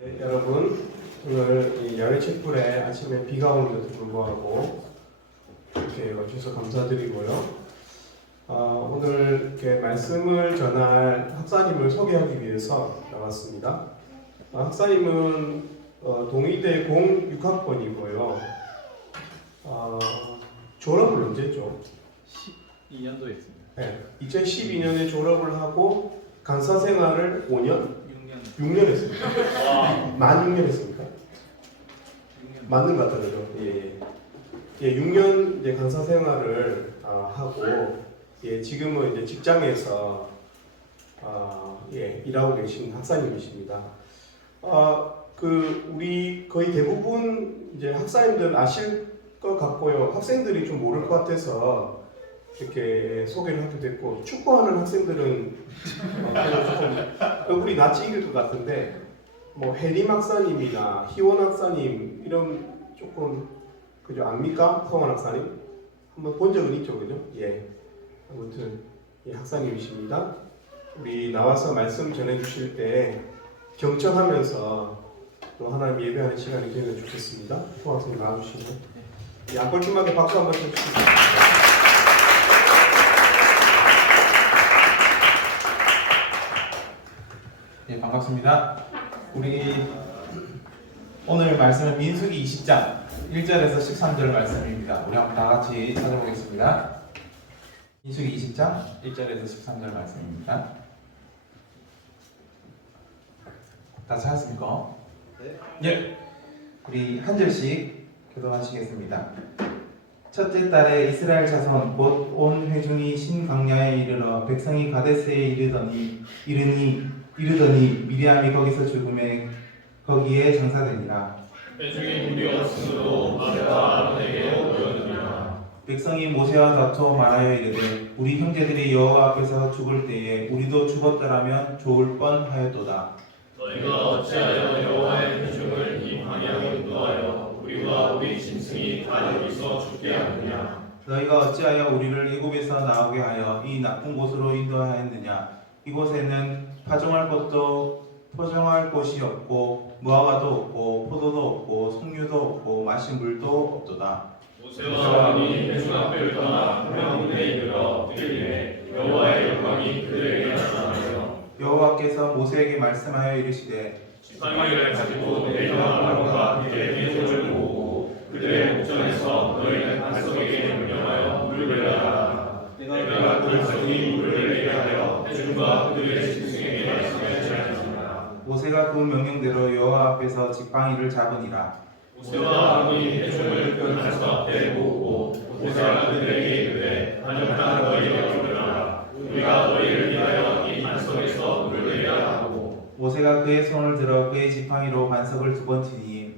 네, 여러분, 오늘 이 야외 촛불에 아침에 비가 오는데도 불구하고 이렇게 와주셔서 감사드리고요. 오늘 이렇게 말씀을 전할 학사님을 소개하기 위해서 나왔습니다. 학사님은 동의대 06학번이고요. 졸업을 언제죠? 12년도에 했습니다. 네, 2012년에 졸업을 하고 강사 생활을 5년? 6년 6년 했습니다. 만 6년 했습니까? 6년. 맞는 것 같더라고요. 예, 6년 이제 강사 생활을 하고 지금은 이제 직장에서 일하고 계신 학사님이십니다. 우리 거의 대부분 이제 학사님들 아실 것 같고요. 학생들이 좀 모를 것 같아서 이렇게 소개를 하게 됐고, 축구하는 학생들은 조금 얼굴이 낯이 익을 것 같은데, 뭐 해림 학사님이나 희원 학사님 이런 조금 그죠 압니까? 성원 학사님 한번 본 적은 있죠, 그죠? 예, 아무튼 학사님이십니다. 우리 나와서 말씀 전해주실 때 경청하면서 또 하나님 예배하는 시간이 되면 좋겠습니다. 호 학생님 나와주시고, 양골춤하게 박수 한번 쳐주시겠습니다. 네, 반갑습니다. 우리 오늘 말씀은 민수기 20장 1절에서 13절 말씀입니다. 우리 한번 다 같이 찾아보겠습니다. 민수기 20장 1절에서 13절 말씀입니다. 다 찾았습니까? 네. 예. 우리 한 절씩 교독하시겠습니다. 첫째 달에 이스라엘 자손 곧 온 회중이 신광야에 이르러 백성이 가데스에 이르더니 미리암이 거기서 죽음에 거기에 장사되니라. 회중이 무리 없으므로 모세와 아론에게 모였느니라. 백성이 모세와 다투어 말하여 이르되 우리 형제들이 여호와 앞에서 죽을 때에 우리도 죽었더라면 좋을 뻔하였도다. 너희가 어찌하여 여호와의 회중을 이 광야로 인도하여 우리와 우리 짐승이 다 여기서 죽게 하느냐. 너희가 어찌하여 우리를 애굽에서 나오게 하여 이 나쁜 곳으로 인도하였느냐. 이곳에는 포종할 곳이 없고 무화과도 없고 포도도 없고 석류도 없고 마실 물도 없도다. 모세와 아론이 회중 앞을 떠나 호렙문에 이르러 엎드리매 여호와의 영광이 그들에게 나타나며 여호와께서 모세에게 말씀하여 이르시되 지팡이를 가지고 내가 아론과 그의 회중을 모으고 그들의 목전에서 너희는 반석에게 명령하여 물을 내라 하라. 내가 그 자손이 물을 내게 하여 회중과 그들의 짐승에게 말씀하지 않았느니라. 모세가 그 명령대로 여호와 앞에서 지팡이를 잡으니라. 모세와 아론이 회중을 그 반석 앞에 모으고 모세가 그들에게 이르되 반역한 너희가 일어나라. 우리가 너희를 위하여 이 반석에서 물을 내게 하고. 모세가 그의 손을 들어 그의 지팡이로 반석을 두 번 치니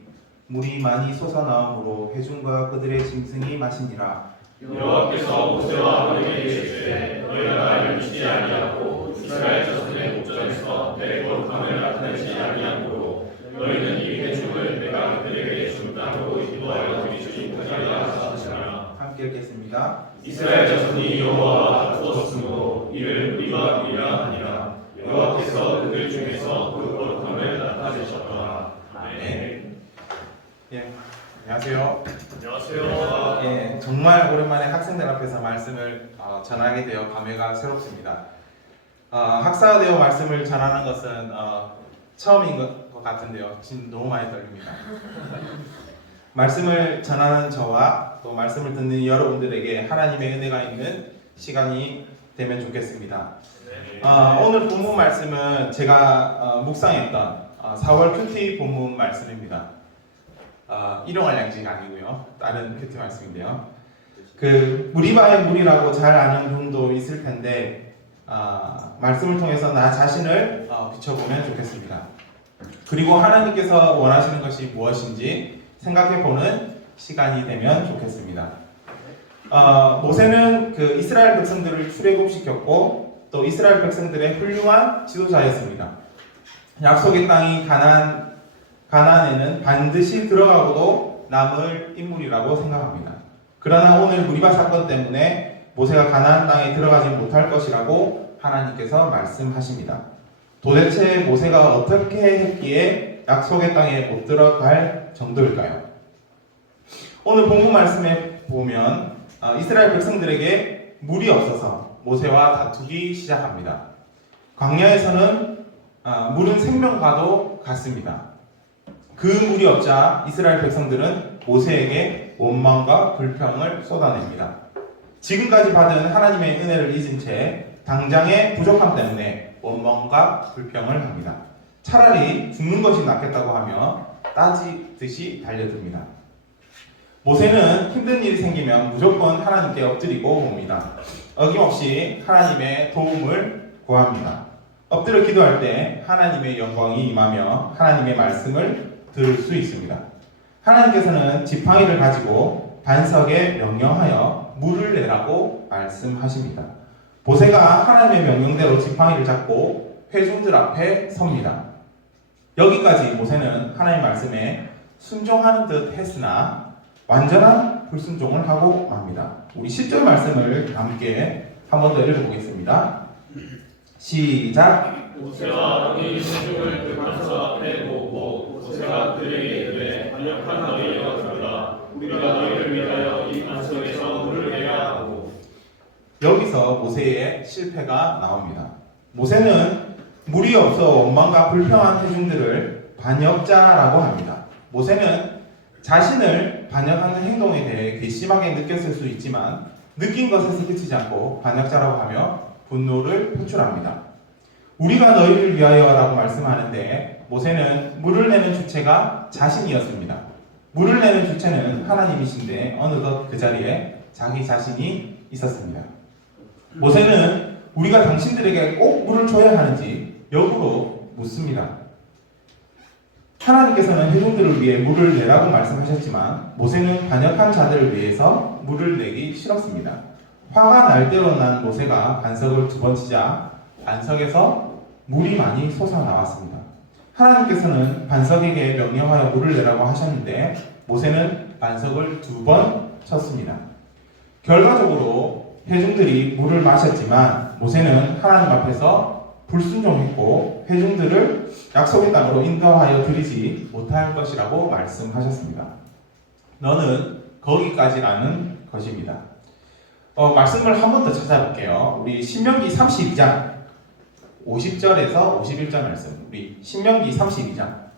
물이 많이 솟아나오므로 회중과 그들의 짐승이 마시니라. 여호와께서 모세와 아론에게 이르시되 너희가 나를 믿지 아니하고 이스라엘 자손의 목전에서 내 거룩함을 나타내지 아니하므로 너희는 이 회중을 내가 그들에게 준 땅으로 인도하여 들이지 못하리라 하시니라. 함께 읽겠습니다. 이스라엘 자손이 여호와와 다투었으므로 이를 우리가 우리라 하니라. 여호와께서 그들 중에서 그 거룩함을 나타내셨더라. 아멘. 예, 안녕하세요. 안녕하세요. 예, 정말 오랜만에 학생들 앞에서 말씀을 전하게 되어 감회가 새롭습니다. 학사되어 말씀을 전하는 것은 처음인 것 같은데요. 지금 너무 많이 떨립니다. 말씀을 전하는 저와 또 말씀을 듣는 여러분들에게 하나님의 은혜가 있는 시간이 되면 좋겠습니다. 오늘 본문 말씀은 제가 묵상했던 4월 큐티 본문 말씀입니다. 일용할 양지가 아니고요. 다른 큐티 말씀인데요. 그 무리바의 무리라고 잘 아는 분도 있을 텐데 말씀을 통해서 나 자신을 비춰보면 좋겠습니다. 그리고 하나님께서 원하시는 것이 무엇인지 생각해보는 시간이 되면 좋겠습니다. 모세는 그 이스라엘 백성들을 출애굽시켰고 또 이스라엘 백성들의 훌륭한 지도자였습니다. 약속의 땅이 가나안에는 반드시 들어가고도 남을 인물이라고 생각합니다. 그러나 오늘 무리바 사건 때문에 모세가 가나안 땅에 들어가지 못할 것이라고 하나님께서 말씀하십니다. 도대체 모세가 어떻게 했기에 약속의 땅에 못 들어갈 정도일까요? 오늘 본문 말씀에 보면 이스라엘 백성들에게 물이 없어서 모세와 다투기 시작합니다. 광야에서는 물은 생명과도 같습니다. 그 물이 없자 이스라엘 백성들은 모세에게 원망과 불평을 쏟아냅니다. 지금까지 받은 하나님의 은혜를 잊은 채 당장의 부족함 때문에 원망과 불평을 합니다. 차라리 죽는 것이 낫겠다고 하며 따지듯이 달려듭니다. 모세는 힘든 일이 생기면 무조건 하나님께 엎드리고 옵니다. 어김없이 하나님의 도움을 구합니다. 엎드려 기도할 때 하나님의 영광이 임하며 하나님의 말씀을 들을 수 있습니다. 하나님께서는 지팡이를 가지고 반석에 명령하여 물을 내라고 말씀하십니다. 모세가 하나님의 명령대로 지팡이를 잡고 회중들 앞에 섭니다. 여기까지 모세는 하나님의 말씀에 순종하는 듯 했으나 완전한 불순종을 하고 맙니다. 우리 10절 말씀을 함께 한 번 더 읽어보겠습니다. 시작. 모세와 아론이 회중을 그 반석 앞에 모으고 모세가 그들에게 이르되 반역한 너희가 들으라. 우리가 너희를 위하여 이 반석에서 물을 내야 하고. 여기서 모세의 실패가 나옵니다. 모세는 물이 없어 원망과 불평한 회중들을 반역자라고 합니다. 모세는 자신을 반역하는 행동에 대해 괘씸하게 느꼈을 수 있지만 느낀 것에서 그치지 않고 반역자라고 하며 분노를 표출합니다. 우리가 너희를 위하여라고 말씀하는데 모세는 물을 내는 주체가 자신이었습니다. 물을 내는 주체는 하나님이신데 어느덧 그 자리에 자기 자신이 있었습니다. 모세는 우리가 당신들에게 꼭 물을 줘야 하는지 역으로 묻습니다. 하나님께서는 회중들을 위해 물을 내라고 말씀하셨지만 모세는 반역한 자들을 위해서 물을 내기 싫었습니다. 화가 날 대로 난 모세가 반석을 2번 치자 반석에서 물이 많이 솟아나왔습니다. 하나님께서는 반석에게 명령하여 물을 내라고 하셨는데 모세는 반석을 2번 쳤습니다. 결과적으로 회중들이 물을 마셨지만 모세는 하나님 앞에서 불순종했고 회중들을 약속의 땅으로 인도하여 드리지 못할 것이라고 말씀하셨습니다. 너는 거기까지라는 것입니다. 말씀을 한 번 더 찾아볼게요. 우리 신명기 32장 50절에서 51절 말씀. 우리 신명기 32장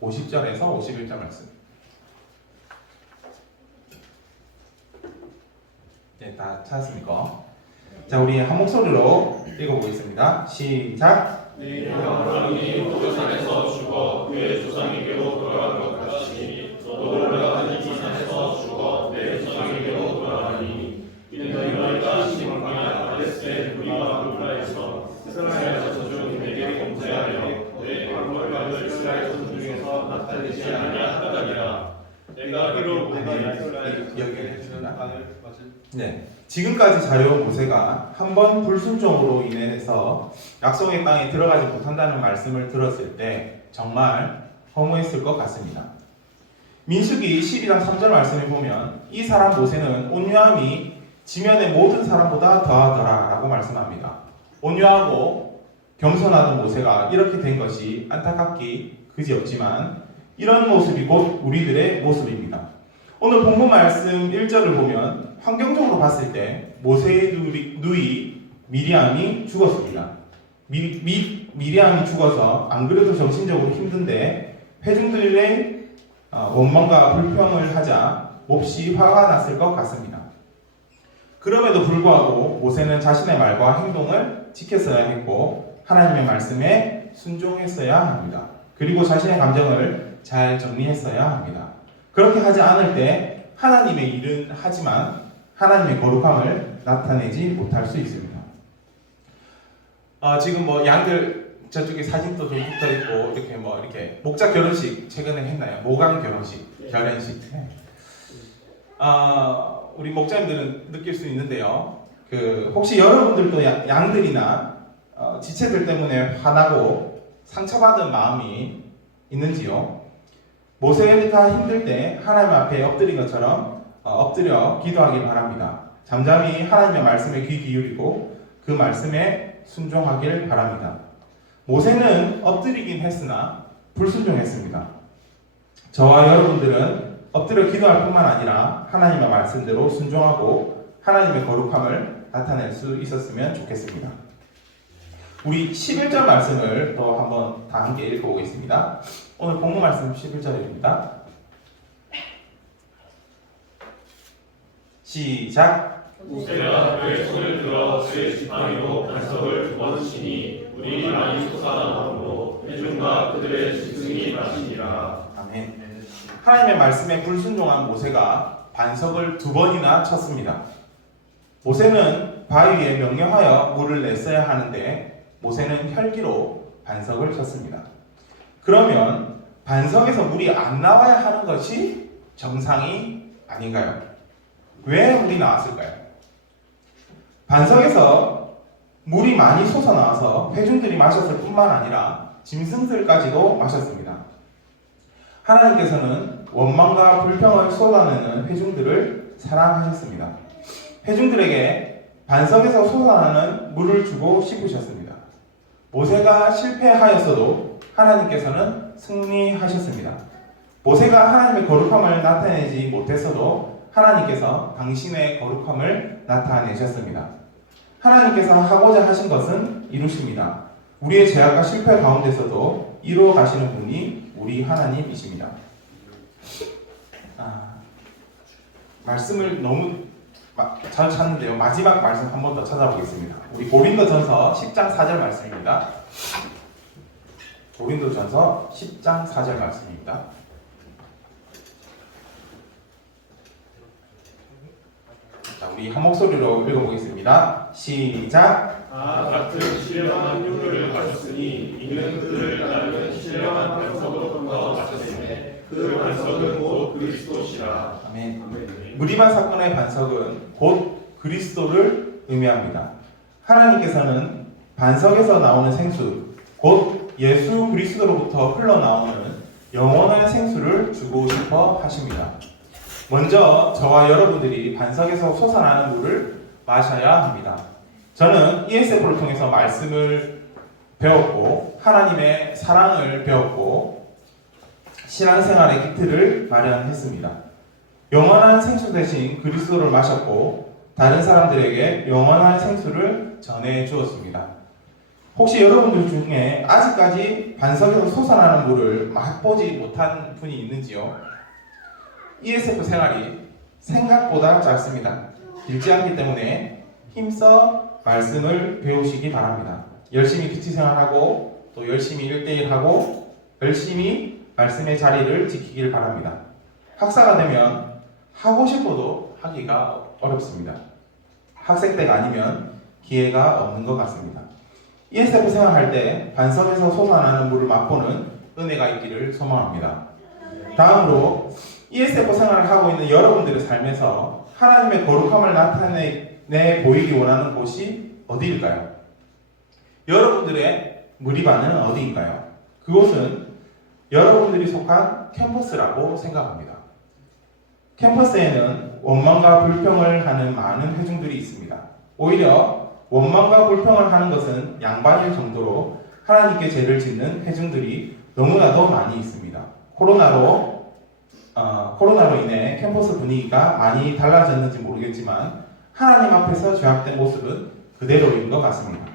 50절에서 51절 말씀. 네, 다 찾았습니까? 자, 우리 한 목소리로 읽어보겠습니다. 시작. 네 아론이 호교산에서 죽어 그의 조상에게로 돌아간 것 같이 너도 올라가는 이 산에서 죽어 내 조상에게로 돌아가니 이는 너희가 시온강야 아레스의 무리와 물가에서 이스라엘 자손 중 내게 범죄하여 내 광물을 이스라엘 자손 중에서 나타내지 아니하다니라. 내가 그로 여기 해주시나? 네. 지금까지 자려온 모세가 한 번 불순종으로 인해서 약속의 땅에 들어가지 못한다는 말씀을 들었을 때 정말 허무했을 것 같습니다. 민수기 12장 3절 말씀에 보면 이 사람 모세는 온유함이 지면의 모든 사람보다 더하더라 라고 말씀합니다. 온유하고 겸손하던 모세가 이렇게 된 것이 안타깝기 그지없지만 이런 모습이 곧 우리들의 모습입니다. 오늘 본문 말씀 1절을 보면 환경적으로 봤을 때 모세의 누이 미리암이 죽었습니다. 미리암이 죽어서 안 그래도 정신적으로 힘든데 회중들의 원망과 불평을 하자 몹시 화가 났을 것 같습니다. 그럼에도 불구하고 모세는 자신의 말과 행동을 지켰어야 했고 하나님의 말씀에 순종했어야 합니다. 그리고 자신의 감정을 잘 정리했어야 합니다. 그렇게 하지 않을 때 하나님의 일은 하지만 하나님의 거룩함을 나타내지 못할 수 있습니다. 지금 양들 저쪽에 사진도 좀 붙어 있고 이렇게 목자 결혼식 최근에 했나요? 모강 결혼식, 결혼식. 우리 목자님들은 느낄 수 있는데요. 혹시 여러분들도 양들이나 지체들 때문에 화나고 상처받은 마음이 있는지요? 모세가 힘들 때 하나님 앞에 엎드린 것처럼 엎드려 기도하기 바랍니다. 잠잠히 하나님의 말씀에 귀 기울이고 그 말씀에 순종하길 바랍니다. 모세는 엎드리긴 했으나 불순종했습니다. 저와 여러분들은 엎드려 기도할 뿐만 아니라 하나님의 말씀대로 순종하고 하나님의 거룩함을 나타낼 수 있었으면 좋겠습니다. 우리 11절 말씀을 또 한번 다 함께 읽어보겠습니다. 오늘 본문 말씀 11절입니다. 시작. 모세가 그의 손을 들어 그의 지팡이로 반석을 2번 치니 물이 많이 솟아나므로 회중과 그들의 짐승이 마시니라. 아멘. 하나님의 말씀에 불순종한 모세가 반석을 2번이나 쳤습니다. 모세는 바위에 명령하여 물을 냈어야 하는데 모세는 혈기로 반석을 쳤습니다. 그러면 반석에서 물이 안 나와야 하는 것이 정상이 아닌가요? 왜 물이 나왔을까요? 반석에서 물이 많이 솟아나와서 회중들이 마셨을 뿐만 아니라 짐승들까지도 마셨습니다. 하나님께서는 원망과 불평을 쏟아내는 회중들을 사랑하셨습니다. 회중들에게 반석에서 솟아나는 물을 주고 싶으셨습니다. 모세가 실패하였어도 하나님께서는 승리하셨습니다. 모세가 하나님의 거룩함을 나타내지 못했어도 하나님께서 당신의 거룩함을 나타내셨습니다. 하나님께서 하고자 하신 것은 이루십니다. 우리의 죄악과 실패 가운데서도 이루어 가시는 분이 우리 하나님이십니다. 말씀을 너무 잘 찾는데요. 마지막 말씀 한 번 더 찾아보겠습니다. 우리 고린도전서 10장 4절 말씀입니다. 고린도전서 10장 4절 말씀입니다. 자, 우리 한 목소리로 읽어보겠습니다. 시작. 같은 신령한 흉물을 가졌으니 이는 그를 따르는 신령한 반석으로부터 마셨으니 그 반석은 곧 그리스도시라. 아멘. 무리바 사건의 반석은 곧 그리스도를 의미합니다. 하나님께서는 반석에서 나오는 생수, 곧 예수 그리스도로부터 흘러나오는 영원한 생수를 주고 싶어 하십니다. 먼저 저와 여러분들이 반석에서 솟아나는 물을 마셔야 합니다. 저는 ESF를 통해서 말씀을 배웠고 하나님의 사랑을 배웠고 신앙생활의 기틀을 마련했습니다. 영원한 생수 대신 그리스도를 마셨고 다른 사람들에게 영원한 생수를 전해 주었습니다. 혹시 여러분들 중에 아직까지 반석에서 솟아나는 물을 맛보지 못한 분이 있는지요? ESF 생활이 생각보다 짧습니다. 길지 않기 때문에 힘써 말씀을 배우시기 바랍니다. 열심히 PT 생활하고 또 열심히 1대1 하고 열심히 말씀의 자리를 지키길 바랍니다. 학사가 되면 하고 싶어도 하기가 어렵습니다. 학생 때가 아니면 기회가 없는 것 같습니다. ESF 생활할 때 반석에서 솟아나는 물을 맛보는 은혜가 있기를 소망합니다. 다음으로 ESF 생활을 하고 있는 여러분들의 삶에서 하나님의 거룩함을 나타내 보이기 원하는 곳이 어디일까요? 여러분들의 무리반은 어디인가요? 그곳은 여러분들이 속한 캠퍼스라고 생각합니다. 캠퍼스에는 원망과 불평을 하는 많은 회중들이 있습니다. 오히려 원망과 불평을 하는 것은 양반일 정도로 하나님께 죄를 짓는 회중들이 너무나도 많이 있습니다. 코로나로 인해 캠퍼스 분위기가 많이 달라졌는지 모르겠지만 하나님 앞에서 죄악된 모습은 그대로인 것 같습니다.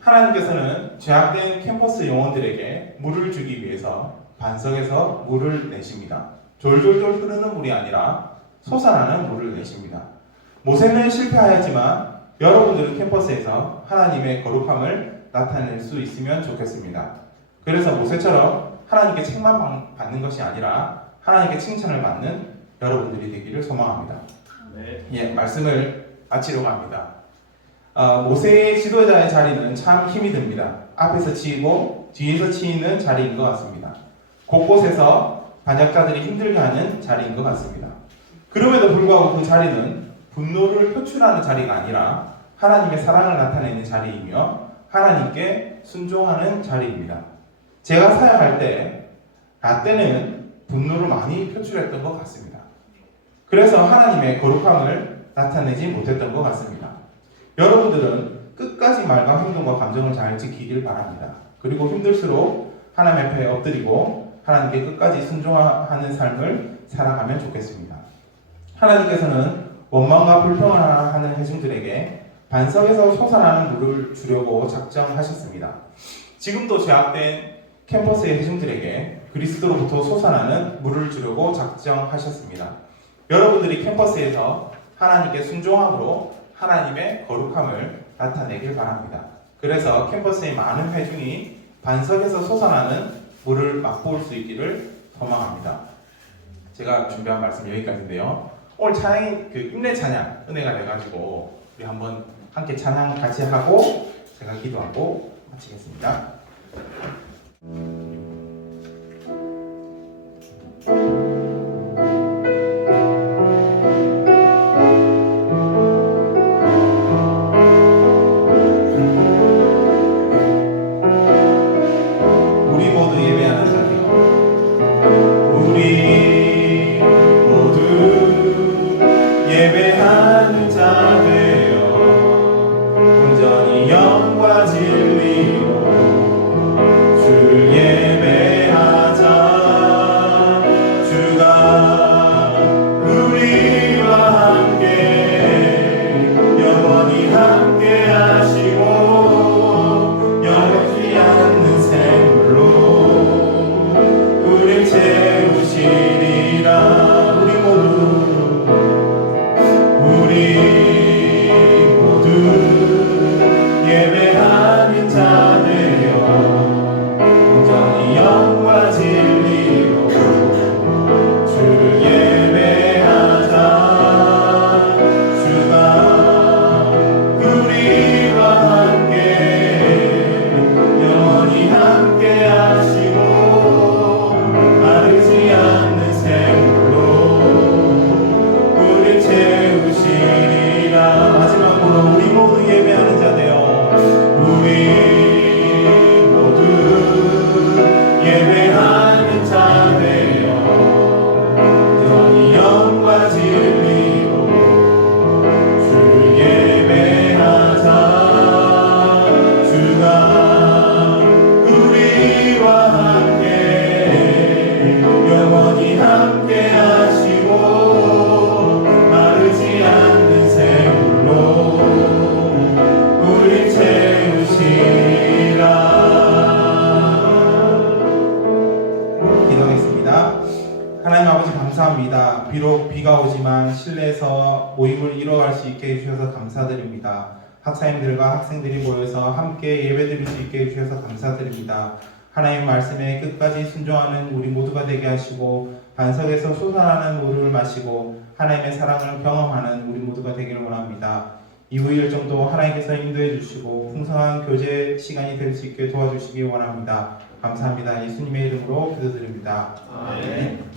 하나님께서는 죄악된 캠퍼스 영혼들에게 물을 주기 위해서 반석에서 물을 내십니다. 졸졸졸 흐르는 물이 아니라 솟아나는 물을 내십니다. 모세는 실패하였지만 여러분들은 캠퍼스에서 하나님의 거룩함을 나타낼 수 있으면 좋겠습니다. 그래서 모세처럼 하나님께 책만 받는 것이 아니라 하나님께 칭찬을 받는 여러분들이 되기를 소망합니다. 네. 예, 말씀을 마치려고 합니다. 모세의 지도자의 자리는 참 힘이 듭니다. 앞에서 치이고 뒤에서 치이는 자리인 것 같습니다. 곳곳에서 반역자들이 힘들게 하는 자리인 것 같습니다. 그럼에도 불구하고 그 자리는 분노를 표출하는 자리가 아니라 하나님의 사랑을 나타내는 자리이며 하나님께 순종하는 자리입니다. 제가 사역할 때, 나 때는 분노를 많이 표출했던 것 같습니다. 그래서 하나님의 거룩함을 나타내지 못했던 것 같습니다. 여러분들은 끝까지 말과 행동과 감정을 잘 지키길 바랍니다. 그리고 힘들수록 하나님 앞에 엎드리고 하나님께 끝까지 순종하는 삶을 살아가면 좋겠습니다. 하나님께서는 원망과 불평을 하는 회중들에게 반석에서 솟아나는 물을 주려고 작정하셨습니다. 지금도 죄악된 캠퍼스의 회중들에게 그리스도로부터 솟아나는 물을 주려고 작정하셨습니다. 여러분들이 캠퍼스에서 하나님께 순종함으로 하나님의 거룩함을 나타내길 바랍니다. 그래서 캠퍼스의 많은 회중이 반석에서 솟아나는 물을 맛볼 수 있기를 소망합니다. 제가 준비한 말씀 여기까지인데요. 오늘 찬양이 임내 찬양 은혜가 돼가지고 우리 한번 함께 찬양 같이 하고 제가 기도하고 마치겠습니다. 우리 모두 예배하는 자들, 우리 모두 예배하는 자 되어 온전히 영과 진리로 주를 예배하자. 주가 우리와 함께 영원히 함께 하시고 영원히 않는 샘물로 우릴 채우시리라. 우리 모두 예배하는 자 되어 온전히 영과 진리로 주를 예배하자. 주가 우리와 함께 영원히 함께 하시고 마르지 않는 샘물로 우릴 채우시리라. 마지막으로 우리 모두 예배하는 자 되어 우리 모두 예배하는 자 되어 온전히 영과 진리로 주를 예배하자. 주가 우리와 함께 영원히 함께 하시고 마르지 않는 샘물로 우릴 채우시리라. 기도하겠습니다. 하나님 아버지 감사합니다. 비록 비가 오지만 실내에서 모임을 이뤄갈 수 있게 해주셔서 감사드립니다. 학사님들과 학생들이 모여서 함께 예배드릴 수 있게 해주셔서 감사드립니다. 하나님 말씀에 끝까지 순종하는 우리 모두가 되게 하시고 반석에서 솟아나는 물을 마시고 하나님의 사랑을 경험하는 우리 모두가 되기를 원합니다. 이후 일정도 하나님께서 인도해 주시고 풍성한 교제 시간이 될 수 있게 도와주시기 원합니다. 감사합니다. 예수님의 이름으로 기도드립니다. 아멘.